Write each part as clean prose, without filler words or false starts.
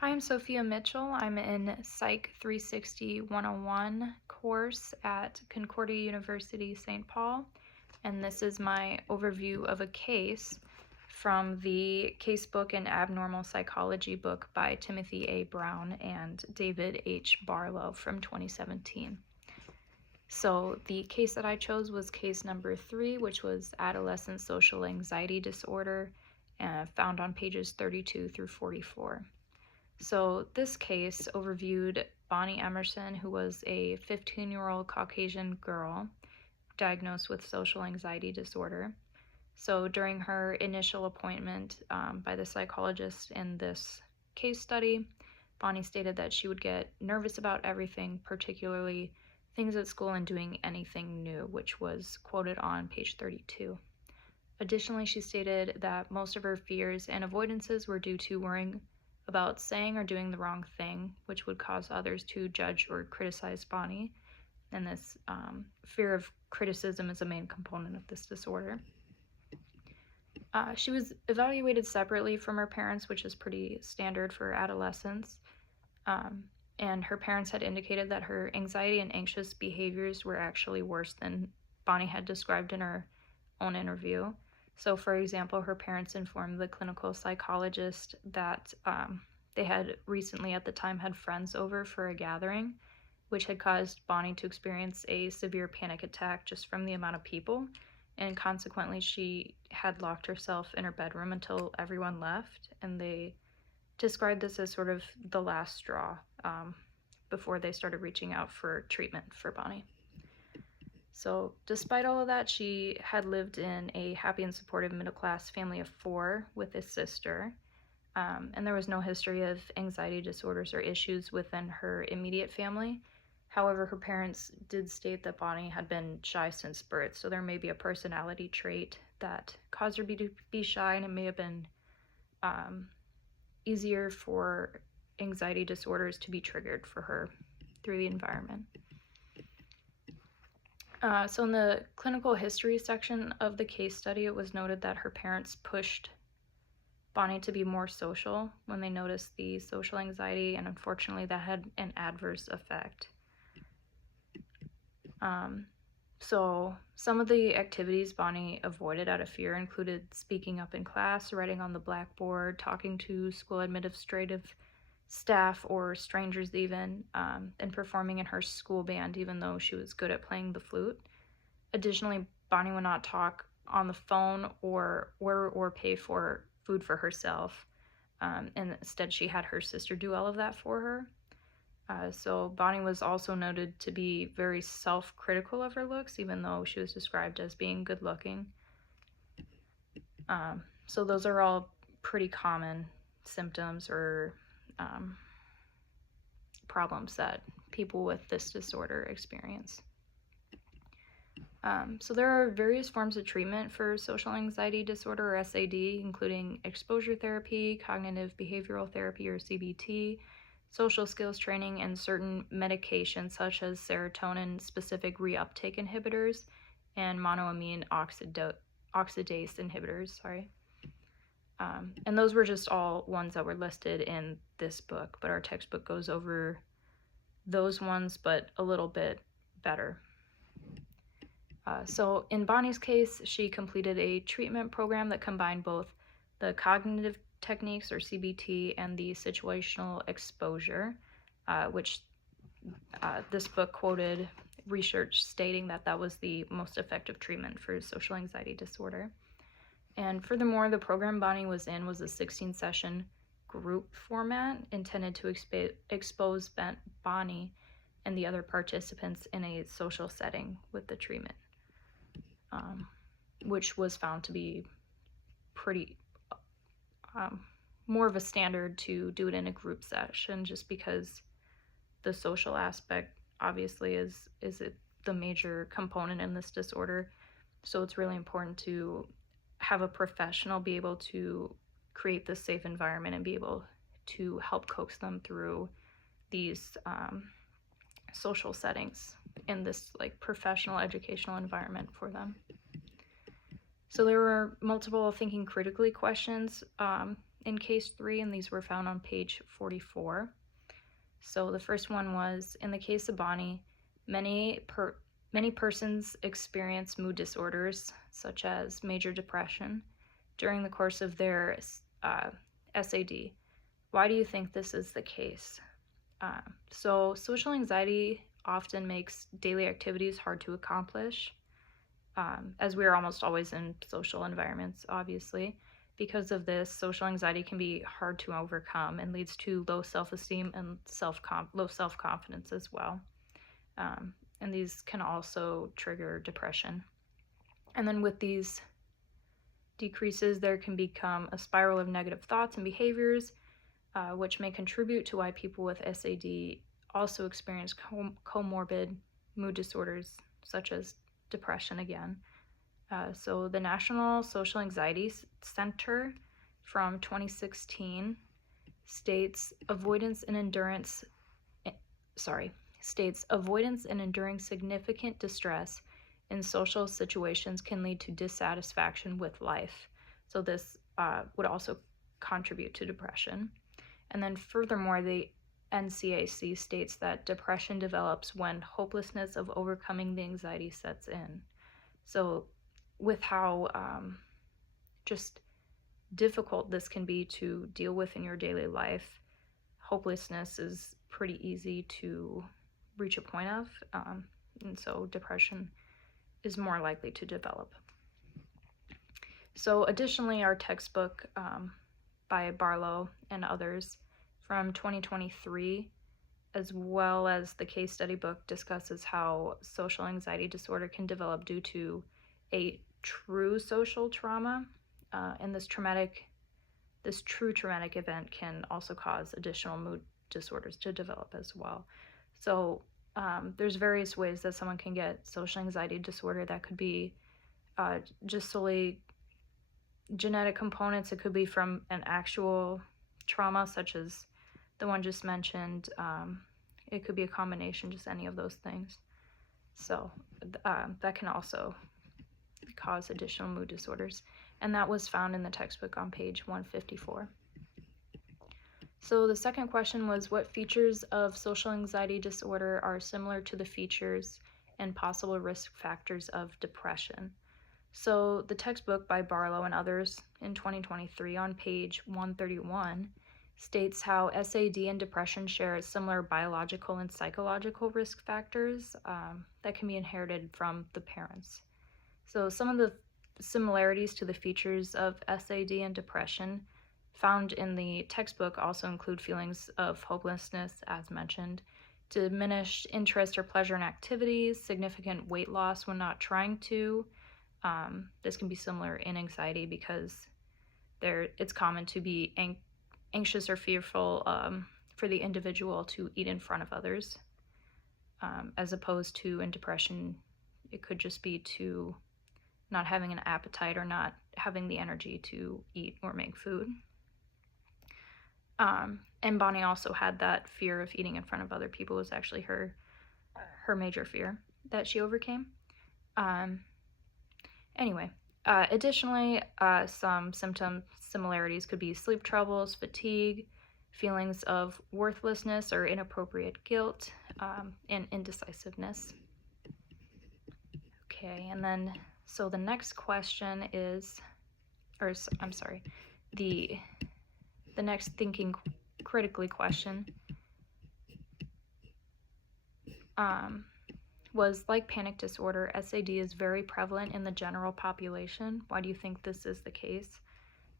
Hi, I'm Sophia Mitchell. I'm in Psych 360 101 course at Concordia University, St. Paul, and this is my overview of a case from the Casebook and Abnormal Psychology book by Timothy A. Brown and David H. Barlow from 2017. So the case that I chose was case number 3, which was adolescent social anxiety disorder, found on pages 32 through 44. So this case overviewed Bonnie Emerson, who was a 15-year-old Caucasian girl diagnosed with social anxiety disorder. So during her initial appointment by the psychologist in this case study, Bonnie stated that she would get nervous about everything, particularly things at school and doing anything new, which was quoted on page 32. Additionally, she stated that most of her fears and avoidances were due to worrying about saying or doing the wrong thing, which would cause others to judge or criticize Bonnie. And this fear of criticism is a main component of this disorder. She was evaluated separately from her parents, which is pretty standard for adolescents. And her parents had indicated that her anxiety and anxious behaviors were actually worse than Bonnie had described in her own interview. So, for example, her parents informed the clinical psychologist that they had recently at the time had friends over for a gathering, which had caused Bonnie to experience a severe panic attack just from the amount of people, and consequently she had locked herself in her bedroom until everyone left, and they described this as sort of the last straw before they started reaching out for treatment for Bonnie. So despite all of that, she had lived in a happy and supportive middle-class family of 4 with a sister, and there was no history of anxiety disorders or issues within her immediate family. However, her parents did state that Bonnie had been shy since birth, so there may be a personality trait that caused her to be shy, and it may have been easier for anxiety disorders to be triggered for her through the environment. So in the clinical history section of the case study, it was noted that her parents pushed Bonnie to be more social when they noticed the social anxiety, and unfortunately that had an adverse effect. So some of the activities Bonnie avoided out of fear included speaking up in class, writing on the blackboard, talking to school administrative staff or strangers even, and performing in her school band, even though she was good at playing the flute. Additionally, Bonnie would not talk on the phone or order or pay for food for herself, and instead she had her sister do all of that for her. So Bonnie was also noted to be very self-critical of her looks, even though she was described as being good-looking. So those are all pretty common symptoms or problems that people with this disorder experience. So there are various forms of treatment for social anxiety disorder, or SAD, including exposure therapy, cognitive behavioral therapy, or CBT, social skills training, and certain medications such as serotonin-specific reuptake inhibitors and monoamine oxidase inhibitors, and those were just all ones that were listed in this book, but our textbook goes over those ones, but a little bit better. So in Bonnie's case, she completed a treatment program that combined both the cognitive techniques, or CBT, and the situational exposure, which this book quoted research stating that that was the most effective treatment for social anxiety disorder. And furthermore, the program Bonnie was in was a 16-session group format intended to expose Bonnie and the other participants in a social setting with the treatment, which was found to be pretty more of a standard to do it in a group session, just because the social aspect obviously is the major component in this disorder. So it's really important to have a professional be able to create this safe environment and be able to help coax them through these social settings in this professional educational environment for them. So there were multiple thinking critically questions in case 3, and these were found on page 44. So the first one was, in the case of Bonnie, many persons experience mood disorders, such as major depression, during the course of their SAD. Why do you think this is the case? So social anxiety often makes daily activities hard to accomplish, as we are almost always in social environments, obviously. Because of this, social anxiety can be hard to overcome and leads to low self-esteem and low self-confidence as well. And these can also trigger depression. And then with these decreases, there can become a spiral of negative thoughts and behaviors, which may contribute to why people with SAD also experience comorbid mood disorders, such as depression again. So the National Social Anxiety Center from 2016 states avoidance and enduring significant distress in social situations can lead to dissatisfaction with life. So this would also contribute to depression. And then furthermore, the NCAC states that depression develops when hopelessness of overcoming the anxiety sets in. So with how just difficult this can be to deal with in your daily life, hopelessness is pretty easy to reach a point of, and so depression is more likely to develop. So additionally, our textbook by Barlow and others from 2023, as well as the case study book, discusses how social anxiety disorder can develop due to a true social trauma, and this true traumatic event can also cause additional mood disorders to develop as well. So there's various ways that someone can get social anxiety disorder. That could be just solely genetic components. It could be from an actual trauma, such as the one just mentioned. It could be a combination, just any of those things. So that can also cause additional mood disorders, and that was found in the textbook on page 154. So the second question was, what features of social anxiety disorder are similar to the features and possible risk factors of depression? So the textbook by Barlow and others in 2023 on page 131 states how SAD and depression share similar biological and psychological risk factors that can be inherited from the parents. So some of the similarities to the features of SAD and depression found in the textbook also include feelings of hopelessness, as mentioned, diminished interest or pleasure in activities, significant weight loss when not trying to. This can be similar in anxiety because it's common to be anxious or fearful for the individual to eat in front of others, as opposed to in depression, it could just be to not having an appetite or not having the energy to eat or make food. And Bonnie also had that fear of eating in front of other people. Was actually her major fear that she overcame. Additionally, some symptom similarities could be sleep troubles, fatigue, feelings of worthlessness or inappropriate guilt, and indecisiveness. Okay, and then so the next question is, the next thinking critically question was, like panic disorder, SAD is very prevalent in the general population. Why do you think this is the case?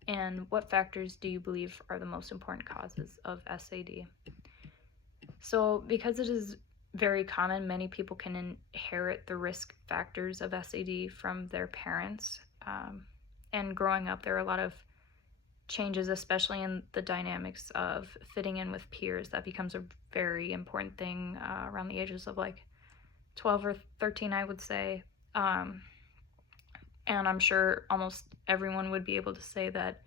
And what factors do you believe are the most important causes of SAD? So because it is very common, many people can inherit the risk factors of SAD from their parents. And growing up, there are a lot of changes, especially in the dynamics of fitting in with peers. That becomes a very important thing around the ages of like 12 or 13, I would say. And I'm sure almost everyone would be able to say that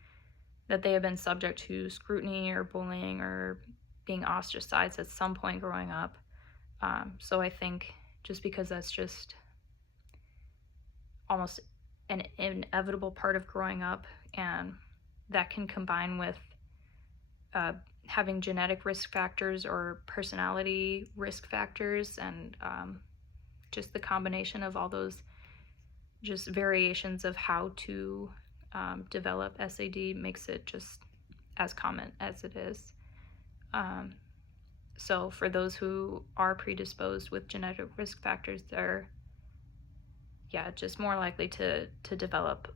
they have been subject to scrutiny or bullying or being ostracized at some point growing up. So I think just because that's just almost an inevitable part of growing up, and that can combine with having genetic risk factors or personality risk factors, and just the combination of all those just variations of how to develop SAD makes it just as common as it is. So for those who are predisposed with genetic risk factors, they're just more likely to develop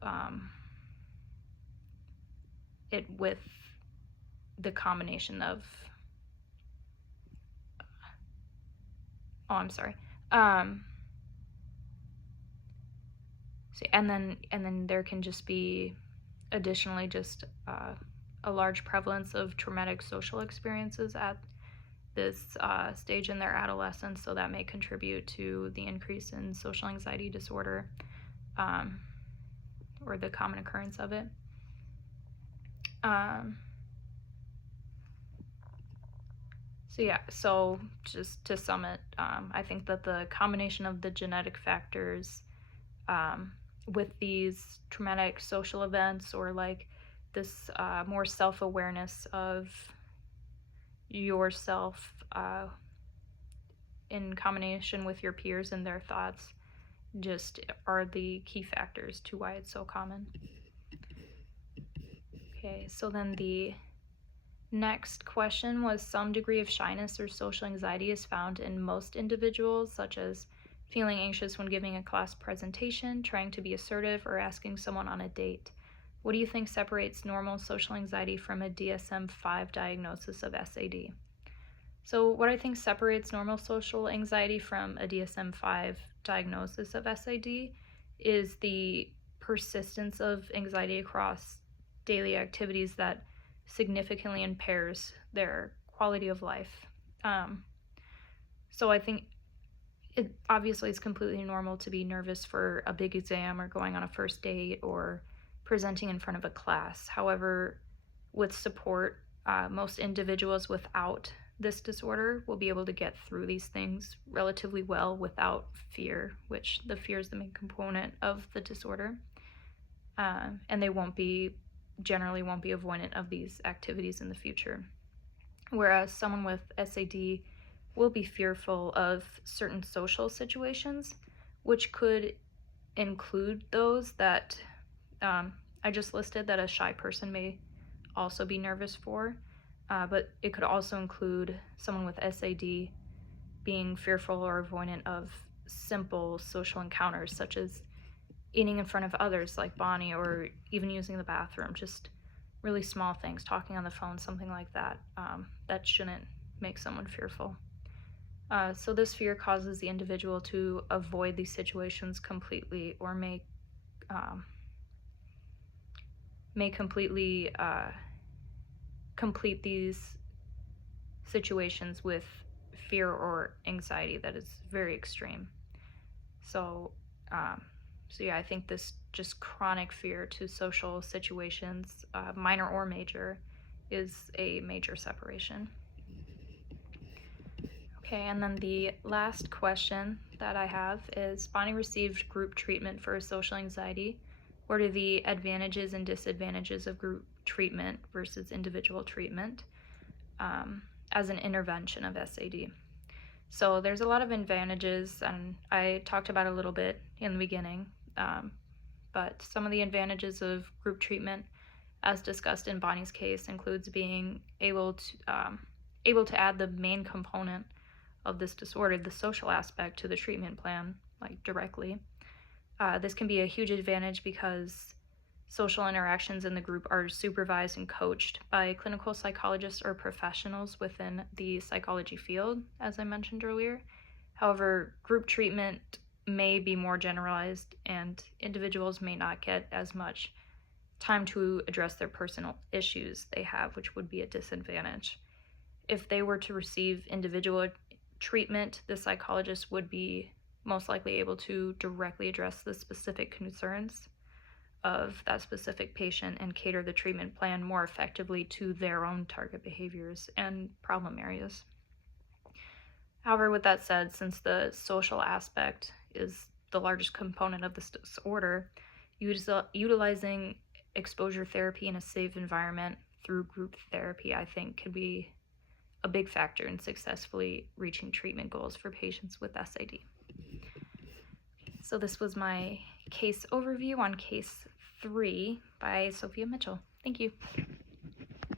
it with the combination of and then there can just be additionally just a large prevalence of traumatic social experiences at this stage in their adolescence, so that may contribute to the increase in social anxiety disorder, or the common occurrence of it. So just to sum it, I think that the combination of the genetic factors with these traumatic social events, or like this more self-awareness of yourself in combination with your peers and their thoughts, just are the key factors to why it's so common. Okay, so then the next question was, some degree of shyness or social anxiety is found in most individuals, such as feeling anxious when giving a class presentation, trying to be assertive, or asking someone on a date. What do you think separates normal social anxiety from a DSM-5 diagnosis of SAD? So what I think separates normal social anxiety from a DSM-5 diagnosis of SAD is the persistence of anxiety across daily activities that significantly impairs their quality of life. So I think it obviously is completely normal to be nervous for a big exam, or going on a first date, or presenting in front of a class. However, with support, most individuals without this disorder will be able to get through these things relatively well without fear, which the fear is the main component of the disorder. And they generally won't be avoidant of these activities in the future. Whereas someone with SAD will be fearful of certain social situations, which could include those that I just listed that a shy person may also be nervous for, but it could also include someone with SAD being fearful or avoidant of simple social encounters, such as eating in front of others like Bonnie, or even using the bathroom, just really small things, talking on the phone, something like that, that shouldn't make someone fearful. So this fear causes the individual to avoid these situations completely, or may completely complete these situations with fear or anxiety that is very extreme. So I think this just chronic fear to social situations, minor or major, is a major separation. Okay, and then the last question that I have is, Bonnie received group treatment for social anxiety. What are the advantages and disadvantages of group treatment versus individual treatment as an intervention of SAD? So there's a lot of advantages, and I talked about a little bit in the beginning, but some of the advantages of group treatment, as discussed in Bonnie's case, includes being able to add the main component of this disorder, the social aspect, to the treatment plan, like directly. This can be a huge advantage because social interactions in the group are supervised and coached by clinical psychologists or professionals within the psychology field, as I mentioned earlier. However, group treatment may be more generalized, and individuals may not get as much time to address their personal issues they have, which would be a disadvantage. If they were to receive individual treatment, the psychologist would be most likely able to directly address the specific concerns of that specific patient and cater the treatment plan more effectively to their own target behaviors and problem areas. However, with that said, since the social aspect is the largest component of this disorder, utilizing exposure therapy in a safe environment through group therapy, I think, could be a big factor in successfully reaching treatment goals for patients with SID. So this was my case overview on case 3 by Sophia Mitchell. Thank you.